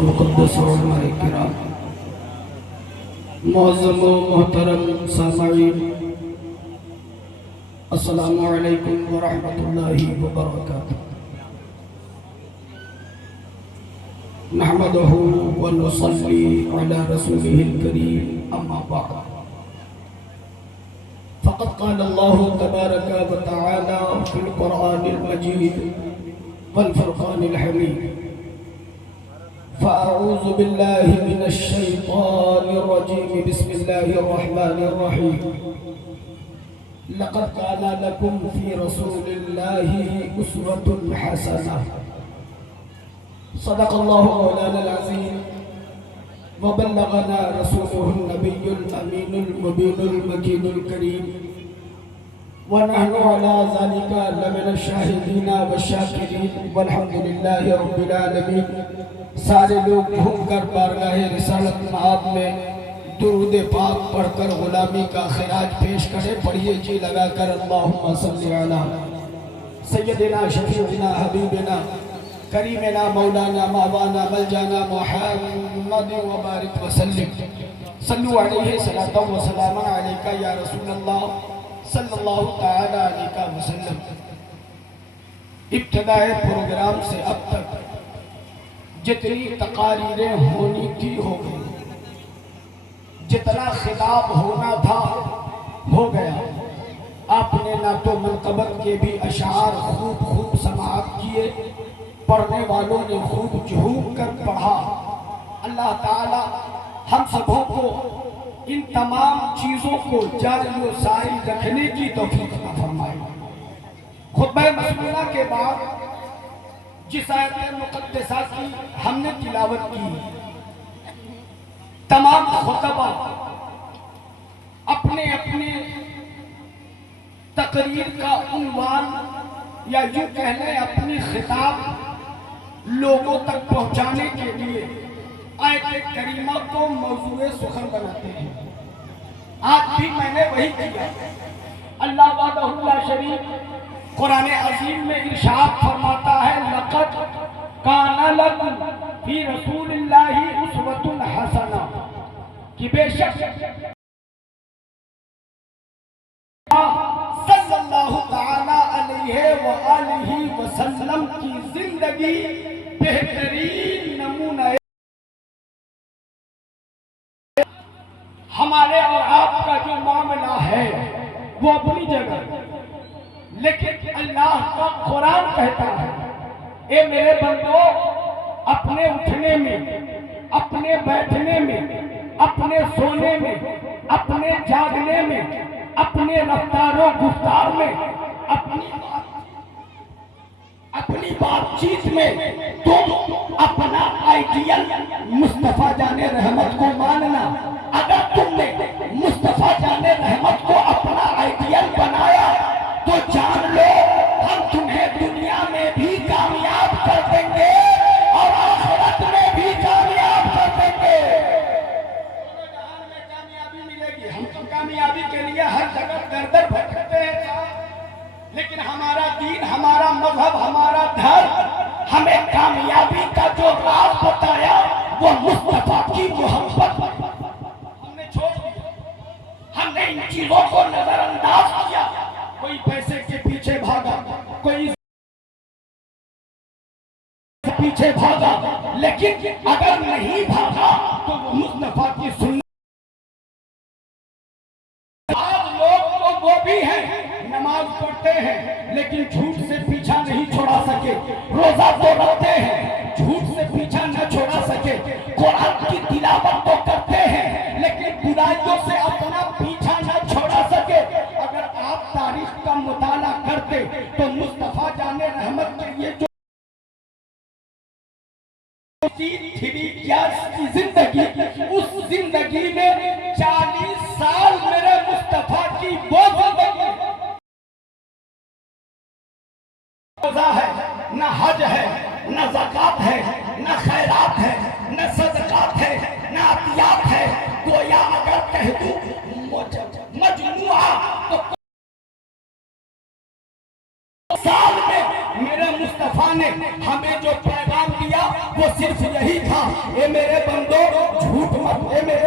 मुक़द्दस उलमाए किराम, मुअज़्ज़म व मोहतरम सामईन, अस्सलामु अलैकुम व रहमतुल्लाहि व बरकातुहू। नहमदुहू व नुसल्ली अला रसूलिहिल करीम, अम्मा बअद। फ़क़द क़ाल अल्लाहु तबारक व तआला फ़िल क़ुरआनिल मजीद वल फ़ुरक़ानिल हमीद। फ़अऊज़ु बिल्लाहि मिनश शैतानिर रजीम, बिस्मिल्लाहिर रहमानिर रहीम। लक़द काना लकुम फ़ी रसूलिल्लाहि उस्वतुन हसनह। सदक़ल्लाहु मौलानल अज़ीम व बल्लग़ना रसूलुहुन नबियुल अमीनुल मुबीनुल मकीनुल करीम व नहनु अला ज़ालिका लमिनश शाहिदीन व शाकिरीन वल्हम्दुलिल्लाहि रब्बिल आलमीन। सारे लोग घूमकर बारगाहे रिसालत मआब में दुरूद पाक पढ़कर गुलामी का खिराज पेश करें। पढ़िए जी लगाकर, अल्लाहुम्मा सल्लि अला सय्यदिना शफीउना हबीबिना करीमना मौलाना मवाना मलजाना मुहम्मद व बारिक व सल्लिम। सल्लु अलैहि सलातु व सलाम अलैका या रसूलल्लाह सल्लल्लाहु तआला अलैका वसल्लम। इब्तिदाए प्रोग्राम से अब तक जितनी तकारीरें होनी थी हो गई, जितना खिताब होना था हो गया। आपने ना तो मनकबत के भी अशार खूब खूब समाअत किए, पढ़ने वालों ने खूब झूम कर पढ़ा। अल्लाह ताला हम सबों को इन तमाम चीज़ों को जारी व सारी रखने की तौफीक अता फरमाए। खुतबा मसनूना के बाद जिस आयत मुक़द्दसा की हमने तिलावत की, तमाम खुतबा अपने अपने तकरीर का उन्वान या यूं कह लें अपनी खिताब लोगों तक पहुंचाने के लिए आयत करीमा को मौजूए सुखन बनाते हैं। आज भी मैंने वही किया। अल्लाह वहदहु ला शरीक कुरान अज़ीम में इरशाद फरमाता है, लक़द काना लकुम फ़ी रसूलिल्लाहि उस्वतुन हसना, कि बेशक सल्लल्लाहु तआला अलैहि व आलिहि वसल्लम की जिंदगी बेहतरीन नमूना। हमारे और आपका जो मामला है वो अपनी जगह, लेकिन अल्लाह का कुरान कहता है, ए मेरे बंदो, अपने उठने में, अपने बैठने में, अपने सोने में, अपने जागने में, अपने रफ्तारों गुफ्तार में, अपनी बातचीत में तुम अपना आइडियल मुस्तफा जाने रहमत को मानना। अगर तुमने मुस्तफा जाने रहमत को अपना आइडियल बनाया तो जान लो हम तुम्हें दुनिया में भी कामयाब कर देंगे और आखिरत में भी कामयाब कर देंगे। जहान में कामयाबी मिलेगी। हम तो कामयाबी के लिए हर जगह दर भटकते हैं, लेकिन हमारा दीन, हमारा मजहब, हमारा धर्म हमें कामयाबी का जो राज बताया वो मुस्तफा की मोहब्बत हमने छोड़ दिया। हमने इन चीजों को नजरअंदाज किया। कोई पैसे के पीछे भागा, कोई पीछे भागा, लेकिन अगर नहीं भागा तो वो मुस्तफा की सुन्नत। आज लोग तो वो भी हैं, नमाज पढ़ते हैं लेकिन झूठ से पीछा नहीं छोड़ा सके, रोजा तो रखते हैं, झूठ से पीछा न छोड़ा सके, कुरान की तिलावत तो करते हैं लेकिन बुराइयों से अपना पीछा न छोड़ा सके। अगर आप तारीख का मुताला करते तो मुस्तफा जाने रहमत के लिए जो 3 इयर्स की जिंदगी, उस जिंदगी में 40 साल मेरे मुस्तफा की वो जिंदगी है, न हज है, न ज़कात है, न खैरात है, न सदकात है, न अतियात है। गोया अगर कह दूं मजमुआ तो साल में मेरे मुस्तफा ने हमें जो पैगाम दिया वो सिर्फ यही था। ये मेरे बंदो झूठ मत, ये मेरे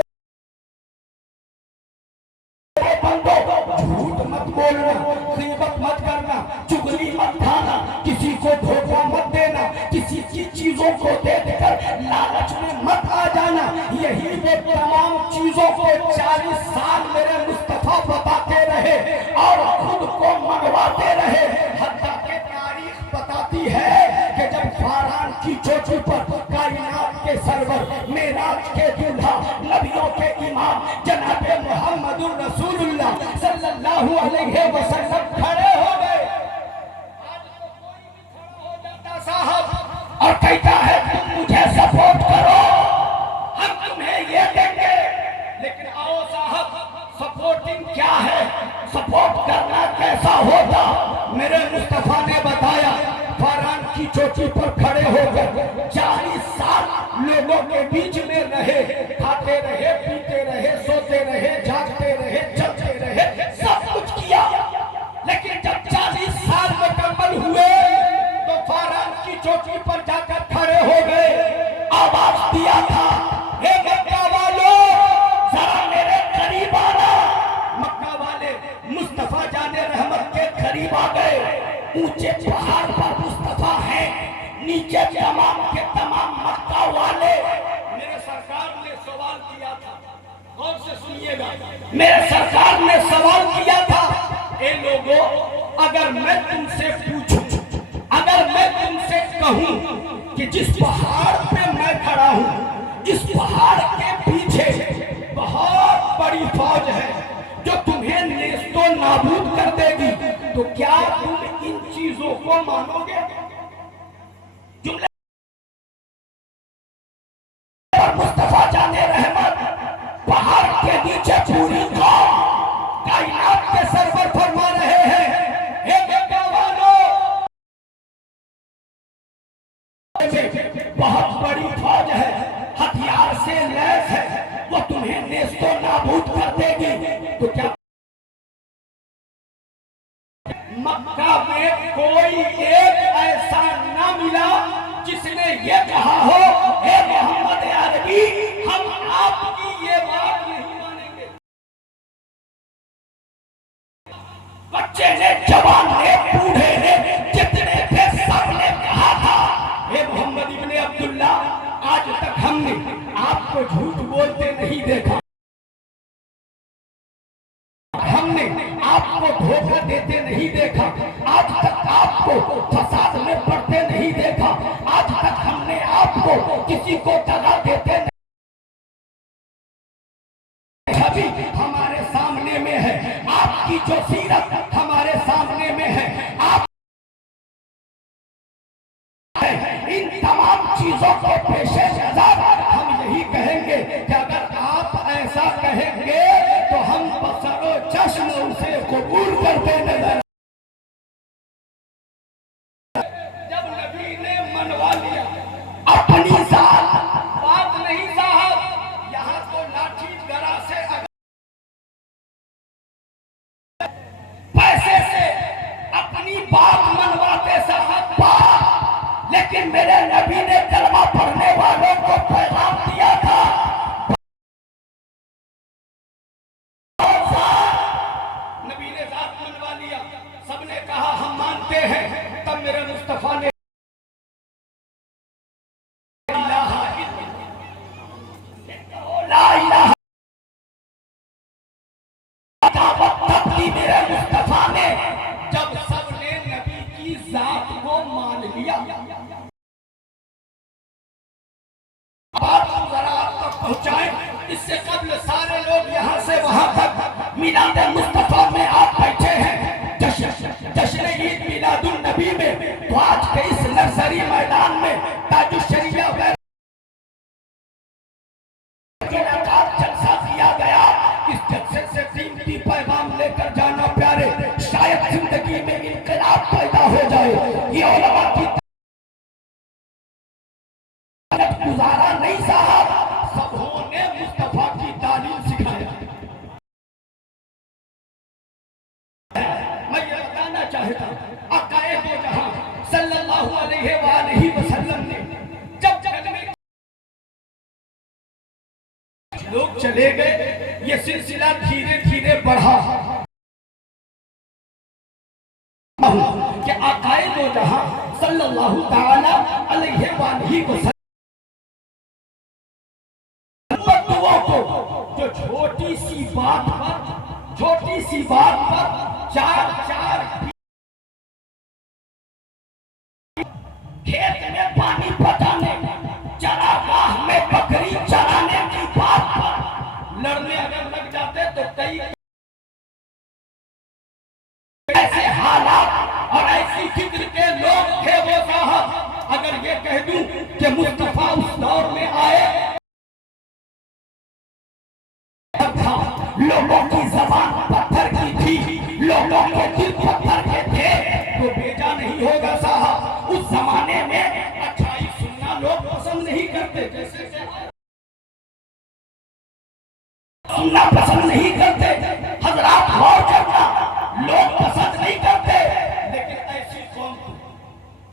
बंदो झूठ मत बोलना, गीबत मत करना, चुगली मत खाना, किसी को धोखा मत देना, किसी की चीजों को देखकर लालच में मत आ जाना। यही वे तमाम चीजों को 40 साल मेरे मुस्तफा बताते रहे और खुद को मनवाते रहे। हत्ता के तारीख बताती है कि जब फारान की चोटी पर कायनात के सरवर, मेराज के दूल्हा, नबियों के इमाम जनाबे मुहम्मदुर रसूलुल्लाह सल्लल्लाहु अलैहि वसल्लम खड़े हो गए, आज तो कोई भी खड़ा हो जाता साहब और कहता है तुम मुझे सपोर्ट करो, हम तुम्हें ये देंगे। लेकिन आओ साहब, सपोर्टिंग क्या है, सपोर्ट करना कैसा होता, मेरे मुस्तफा ने बताया। फारान की चोटी पर खड़े होकर 40 साल लोगों के बीच में रहे, खाते रहे, पीते रहे, सोते रहे, जागते रहे, चलते रहे, सब कुछ किया। लेकिन जब 40 साल मुकम्मल हुए तो फारान की चोटी पर जाकर खड़े हो गए, आवाज दिया था, हे मक्का वालों जरा मेरे करीब आना। मक्का वाले मुस्तफा जाने रहमत के करीब आ गए। ऊंचे पहाड़ पर मुस्तफा है, नीचे तमाम के तमाम मक्का वाले। मेरे सरकार ने सवाल किया था, गौर से सुनिएगा, मेरे सरकार ने सवाल किया था, ए लोगों अगर मैं तुमसे पूछूं, अगर मैं तुमसे कहूं कि जिस पहाड़ पे मैं खड़ा हूं, इस पहाड़ के पीछे बहुत बड़ी फौज है जो तुम्हें नेस्तो नाबूद कर देगी, तो क्या तुम इन चीजों को मानोगे? जुमले पर मुस्तफा जाने रहमत पहाड़ के नीचे पूरी कौम कायनात के सरवर फरमा रहे हैं, हे मक्का वालों बहुत बड़ी फौज है, हथियार से लैस है, वो तुम्हें नेस्तो नाबूद कर देगी। तो क्या मक्का में कोई एक ऐसा ना मिला जिसने ये कहा हो, हे मोहम्मद अरबी हम आपकी ये बात नहीं मानेंगे। बच्चे ने, जवान ने, बूढ़े ने, जितने थे सबने कहा था, हे मोहम्मद इब्ने अब्दुल्ला आज तक हमने आपको झूठ बोलते नहीं देखा, हमने आपको धोखा देते नहीं देखा, आज तक आपको फसाद में पड़ते नहीं देखा, आज तक हमने आपको किसी को दगा देते नहीं। छवि हमारे सामने में है, आपकी जो सीरत हमारे सामने में है, आप इन तमाम चीजों के पेशे नजर हम यही कहेंगे कि अगर आप ऐसा कहेंगे तो हम बसरो चश्म उसे कबूल करते नजर। जब नबी ने मनवा लिया अपनी जात, बात नहीं साहब, यहाँ तो लाठी गरा से पैसे से अपनी बात मनवाते साहब बात, लेकिन मेरे नबी ने कलमा पढ़ने वालों को पैगाम दिया था, नबी ने जात मनवा लिया, सबने कहा हम मानते हैं। तब मेरे मुस्तफा ने ला इलाहा तब दी मेरे मुस्तफा ने, जब सबने नबी की जात को मान लिया। बात जरा आप तक पहुंचाएं, इससे कबल सारे लोग यहाँ से वहां तक मिलाद मुस्तफा में आप बैठे हैं, जश्न ईद मिलादुन नबी में, तो आज के इस नर्सरी मैदान में ताजुश्शरिया जलसा किया गया। इस जलसे से कीमती पैगाम लेकर जाना प्यारे, शायद जिंदगी में इनकलाब पैदा हो जाए। ये उलमा की गुजारा नहीं साहब, सबने मुस्तफा की तालीम सिखाया। मैं ये बताना चाहता हूं, आकाए दो जहां सल्लल्लाहु अलैहि वसल्लम ने लोग चले गए। ये सिलसिला धीरे धीरे बढ़ा कि आकाए दो जहां सल्लल्लाहु ताला अलैहि वसल्लम को जो छोटी सी बात पर चार खेत में पानी पटाने, चरागाह में बकरी चराने की बात पर लड़ने अगर लग जाते तो कई ऐसे हालात और ऐसी फिक्र के लोग थे वो साहब। अगर ये कह दूं कि मुस्तफा उस दौर में आए, लोगों की जबान पत्थर की थी, लोगों के दिल पत्थर के थे, तो बेजा नहीं होगा साहब। उस जमाने में अच्छाई सुनना लोग पसंद नहीं करते, जैसे सुनना पसंद नहीं करते, हजरात गौर करना, लोग पसंद नहीं करते। लेकिन ऐसी कौम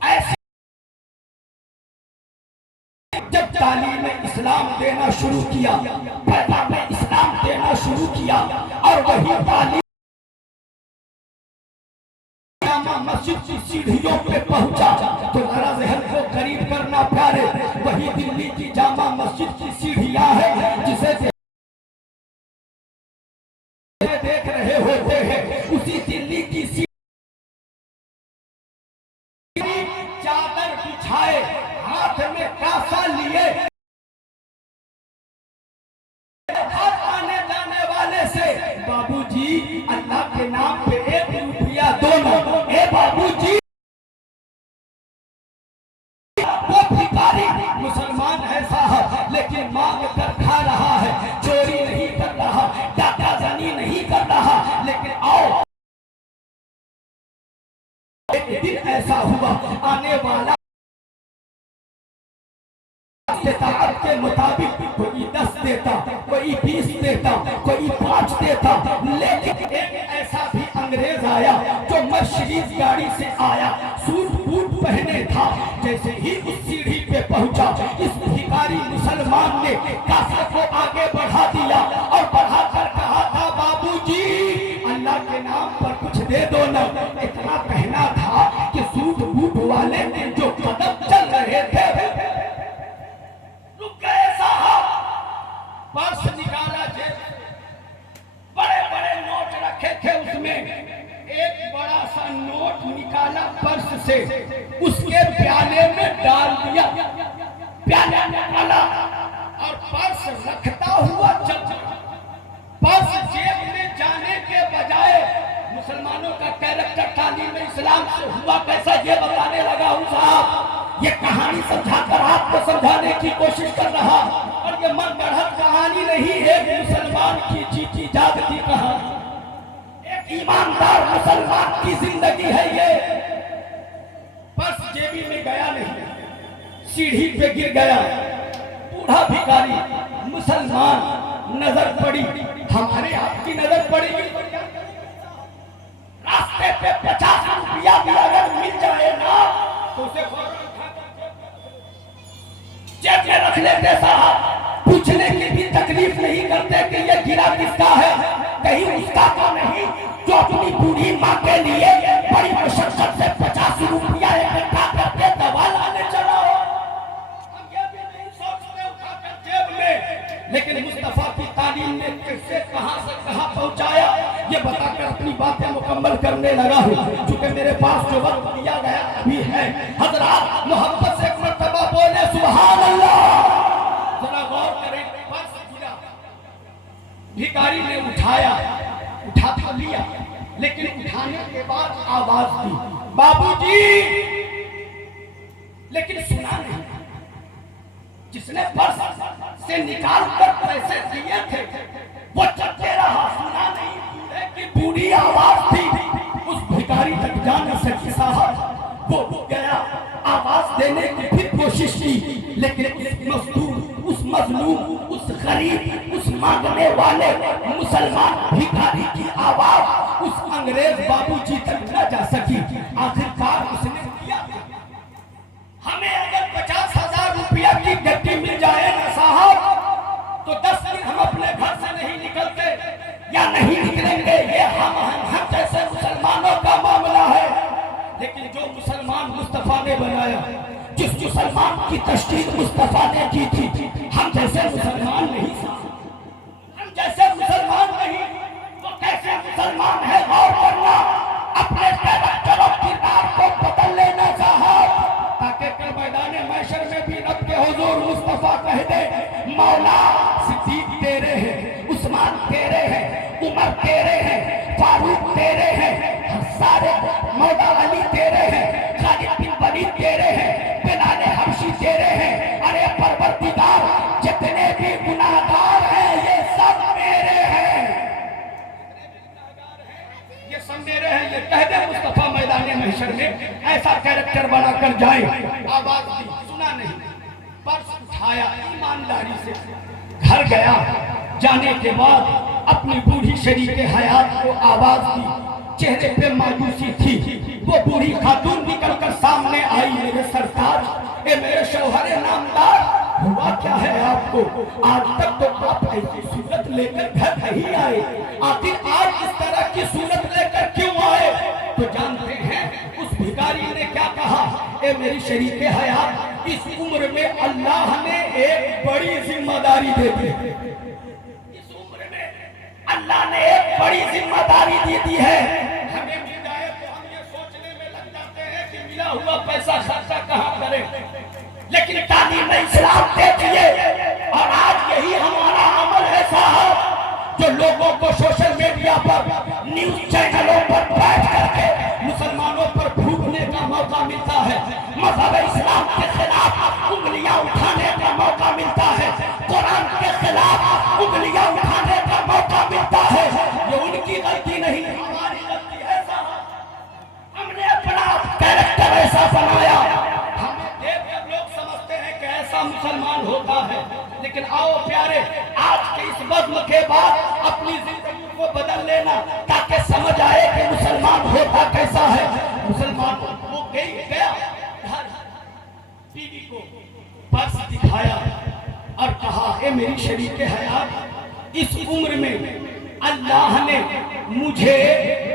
ऐसी जब तालीम इस्लाम देना शुरू किया, पैगाम इस्लाम देना शुरू किया, और वही तालीम जामा मस्जिद की सीढ़ियों पे पहुंचा, तो जरा ज़हन को करीब करना प्यारे, वही दिल्ली की जामा मस्जिद की सीढ़ियां हैं जिसे देख रहे होते हैं। उसी दिल्ली की चादर बिछाए, हाथ में कासा लिए, आने जाने वाले से बाबूजी अल्लाह के नाम पे 1 रुपया दो ना, ए बाबूजी। वो भिखारी मुसलमान है साहब, लेकिन मांग कर खा रहा है, चोरी नहीं कर रहा, डाकाजानी नहीं कर रहा। लेकिन आओ, एक दिन ऐसा हुआ, आने वाला इस्ताअत के मुताबिक कोई 10 देता, कोई 20 देता, कोई 5 देता। लेकिन एक ऐसा भी अंग्रेज आया जो मर्सिडीज गाड़ी से आया, सूट बूट पहने था। जैसे ही उस सीढ़ी पे पहुंचा, इस भिखारी मुसलमान ने कासे को आगे बढ़ा दिया और बढ़ाकर कहा था, बाबूजी अल्लाह के नाम पर कुछ दे दो ना। इतना कहना था कि सूट बूट वाले ने जो कदम चल रहे थे, पर्स निकाला, जेब बड़े बड़े नोट रखे थे, उसमें एक बड़ा सा नोट निकाला पर्स से, उसके प्याले में डाल दिया, प्याला निकाला और पर्स रखता हुआ चल चला। पर्स जेब में जाने के बजाय मुसलमानों का कैरेक्टर तालीम इस्लाम से हुआ कैसा, ये बताने लगा हूं साहब। ये कहानी समझाकर आपको समझाने की कोशिश कर रहा, और ये मन बढ़त कहानी नहीं है, मुसलमान की जीती जागती कहानी, एक ईमानदार मुसलमान की जिंदगी है ये। पर्स जेबी में गया नहीं, सीढ़ी पे गिर गया, बूढ़ा भिखारी मुसलमान, नजर पड़ी, हमारे आपकी नजर पड़ेगी। रास्ते पे 50 रुपया भी अगर मिल जाए ना, तो उसे जेब में रख लेते साहब, पूछने की भी तकलीफ नहीं करते कि ये गिरा किसका है, कहीं उसका तो नहीं जो अपनी बूढ़ी माँ के लिए बड़ी मशक्कत से 50 रुपया इकट्ठा करके दवा लाने चला हो। हम ये भी नहीं सोचते उठाकर जेब में। लेकिन मुस्तफा की तालीम ने किससे कहां से कहां पहुंचाया, ये बताकर अपनी बातें मुकम्मल करने लगा हूं, क्योंकि मेरे पास जो वक्त दिया गया अभी है। हजरात मोहब्बत से एक मर्तबा बोले सुभान अल्लाह। जरा गौर करें, पर्स गिरा, भिखारी ने उठाया, उठा तो लिया, लेकिन उठाने के बाद आवाज दी, बाबूजी, लेकिन सुना नहीं। जिसने पर्स से निकाल कर पैसे दिए थे वो चलते रहा, सुना नहीं। कि बूढ़ी आवाज थी, उस भिखारी तक जा न सकी साहब। वो गया, आवाज देने की फिर कोशिश की, लेकिन उस मजदूर, उस मजलूम, उस गरीब, उस मांगने वाले मुसलमान भिखारी की आवाज उस अंग्रेज बाबूजी तक न जा सकी। आखिरकार उसने किया, हमें अगर 50,000 रुपया की गड्डी मिल जाए ना साहब, तो 10 दिन हम अपने मुसलमान की तशकील मुस्तफा ने की थी। हम जैसे मुसलमान नहीं, हम जैसे मुसलमान नहीं, वो कैसे मुसलमान है गौर करना। अपने कैरेक्टर और किरदार को बदल लेना चाहा, ताकि कल मैदान महशर में भी रब के हुजूर मुस्तफा कह दे, मौला सिद्दीक तेरे हैं, उस्मान तेरे हैं, उमर तेरे हैं, फारूक तेरे हैं, सारे मौला अली तेरे हैं, खालिद बिन वलीद तेरे हैं, बिलाल हबशी तेरे हैं। अरे परवरदिगार, जितने भी गुनाहगार हैं ये सब मेरे हैं, ये सब मेरे हैं। ये कह दे मुस्तफा मैदान महशर में, ऐसा कैरेक्टर बना कर जाए। आवाज दी, सुना नहीं, पर्स उठाया, ईमानदारी से घर गया। जाने के बाद अपनी बूढ़ी शरीके हयात को आवाज दी। चेहरे पे मायूसी थी। वो बूढ़ी खातून निकलकर सामने आई, मेरे सरताज, ए मेरे शौहरे नामदार, हुआ क्या है आपको? आज तक तो आप ऐसी सूरत लेकर घर नहीं आए, आखिर आज इस तरह की सूरत लेकर क्यों आए? तो जानते हैं उस भिखारी ने क्या कहा? ए मेरी शरीके हयात, इस उम्र में अल्लाह ने एक बड़ी जिम्मेदारी दे दी। इस उम्र में अल्लाह ने एक बड़ी जिम्मेदारी दे दी है। हमें मिल जाए तो हम ये सोचने में लग जाते हैं कि मिला हुआ पैसा खर्चा कहाँ करें, लेकिन तालीम इस्लाम देखिए। और आज यही हमारा अमल है साहब, जो लोगों को सोशल मीडिया पर, न्यूज चैनलों पर बैठ करके मुसलमानों पर फूटने का मौका मिलता है, मजहब इस्लाम के खिलाफ उंगलियां उठाने का मौका मिलता है, कुरान के खिलाफ उंगलियां उठाने का मौका मिलता है। ये उनकी गलती नहीं, हमारी गलती है साहब। हमने अपना कैरेक्टर ऐसा बनाया, हमें देख कर लोग समझते हैं कि ऐसा मुसलमान होता है। लेकिन आओ प्यारे, आज के इस बज़्म के बाद अपनी जिंदगी को बदल लेना, ताकि समझ आए कि मुसलमान होता कैसा है। मुसलमान वो गया घर, बीवी को पर्स दिखाया और कहा, ए मेरी शरीके हयात, इस उम्र में अल्लाह ने मुझे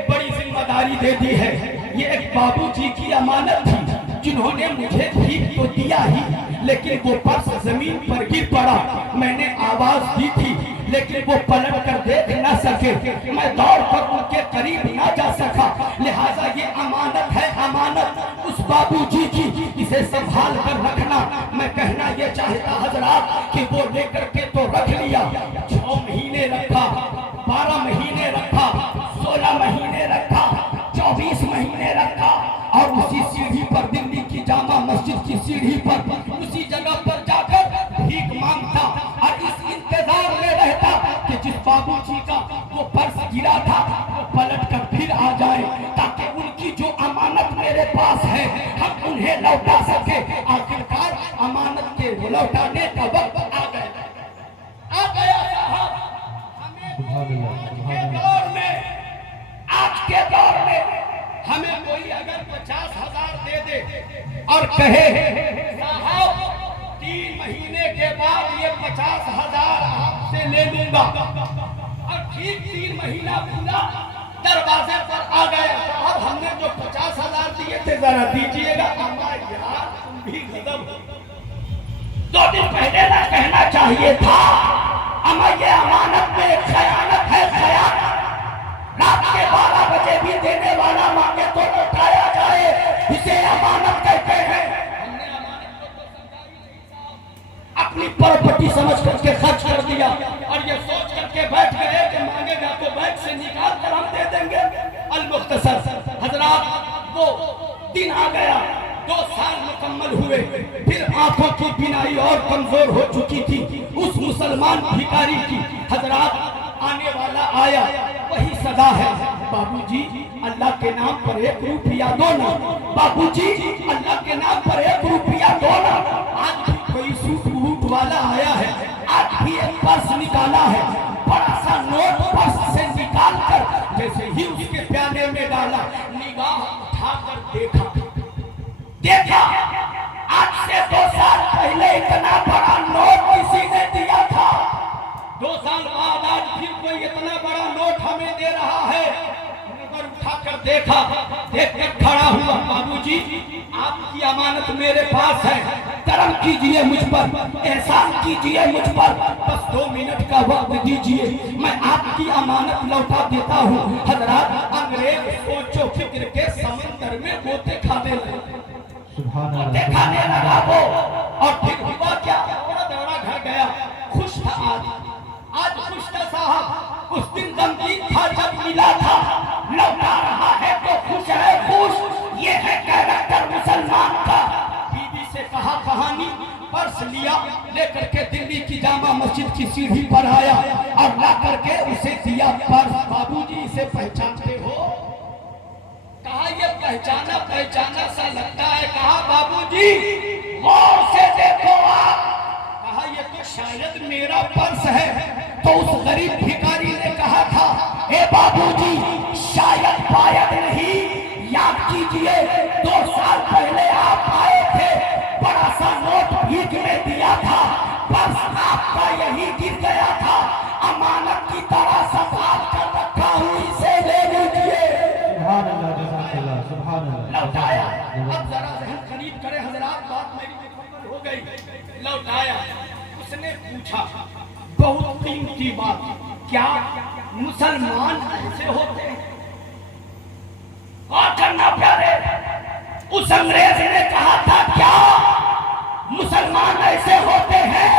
बड़ी जिम्मेदारी दे दी है। ये एक बाबूजी की अमानत थी, जिन्होंने मुझे ठीक तो दिया ही, लेकिन वो पर्स जमीन पर गिर पड़ा। मैंने आवाज दी थी, लेकिन वो पलट कर देख न सके, मैं दौड़ कर उनके करीब ना जा सका। लिहाजा ये अमानत है, अमानत उस बाबूजी की, इसे संभाल कर रखना। मैं कहना ये चाहता हजरात कि वो लेकर के तो रख लिया, 6 महीने रखा, 12 महीने रखा, 16 महीने रखा, 24 महीने रखा, और उसी सीढ़ी पर, दिल्ली की जामा मस्जिद की सीढ़ी पर, उसी जगह पर जाकर भीख मांगता और इस इंतजार में रहता कि जिस बाबूजी का वो पर्स गिरा था वो पलट कर फिर आ जाए, ताकि उनकी जो अमानत मेरे पास है हम उन्हें लौटा सके। आखिरकार अमानत के लौटाने का वक्त आ गया साहब। हमें आज के दौर में हमें कोई अगर 50,000 दे दे और कहे साहब 3 महीने के बाद ये 50,000 आपसे ले लूंगा, और ठीक 3 महीना पूरा दरवाजे पर आ गया, साहब हमने जो 50,000 दिए थे जरा दीजिएगा। यार तुम भी गजब, 2 दिन पहले ना कहना चाहिए था, अमा ये अमानत में खयानत है, खयानत। रात के 12 बजे भी देने वाला मांगे तो लौटाया जाए, इसे अमानत कहते हैं। हमने अमानत को तो समझा ही नहीं साहब, अपनी प्रॉपर्टी समझ करके खर्च कर दिया, और ये सोच करके बैठ गए कि मांगेगा तो बैंक से निकाल कर हम दे देंगे। अल-मुख्तसर हजरात, वो दिन आ गया, 2 साल मुकम्मल हुए, फिर आंखों की बिनाई और कमजोर हो चुकी थी उस मुसलमान भिखारी की। हजरात, आने वाला आया, वही सदा है, बाबूजी अल्लाह के नाम पर 1 रुपया दो ना, बाबूजी अल्लाह के नाम पर 1 रुपया दो ना। आज भी कोई सूट बूट वाला आया है, आज भी एक पर्स निकाला है, बड़ा सा नोट पर्स से निकाल कर जैसे ही उसके प्याले में डाला, निगाह उठाकर देखा, आज से 2 साल पहले इतना बड़ा नोट किसी ने दिया था, 2 साल बाद आज फिर कोई इतना बड़ा नोट हमें दे रहा है। नजर उठाकर देखा, देखकर खड़ा हुआ, बाबूजी आपकी अमानत मेरे पास है, करम कीजिए मुझ पर, एहसान कीजिए मुझ पर, बस 2 मिनट का वक्त दीजिए, मैं आपकी अमानत लौटा देता हूँ। हजरत, अंग्रेज सोचो फिक्र के समंदर में गोते खाने लगे, खाने लगा वो। और फिर हुआ क्या, दौड़ा दौड़ा घर गया, खुश था आज खुश था साहब। उस दिन गमगीन था जब मिला था, लौटा रहा है तो खुश है, खुश। ये है कैरेक्टर मुसलमान का। बीवी से कहा कहानी, पर्स लिया, लेकर के दिल्ली की जामा मस्जिद की सीढ़ी पर आया और ला करके उसे दिया पर्स। बाबूजी इसे पहचानते हो? कहा ये पहचाना पहचाना सा लगता है। कहा बाबूजी गौर से देखो आप। कहा ये तो शायद मेरा पर्स है। तो उस गरीब भिखारी ने कहा था, ए बाबूजी शायद पायद नहीं, याद कीजिए 2 साल पहले आप आए थे, बड़ा सा नोट भीख में दिया था, पर्स आपका यही गिर गया था, अमानत की तरह संभाल कर रखा हूँ, इसे ले लीजिए। लौटाया। अब जरा जहन करीब करे हजरात, बात मेरी मुकम्मल हो गई। लौटाया, उसने पूछा बहुत कीमती बात, क्या मुसलमान ऐसे होते हैं? और करना प्यारे, उस अंग्रेज ने कहा था क्या मुसलमान ऐसे होते हैं?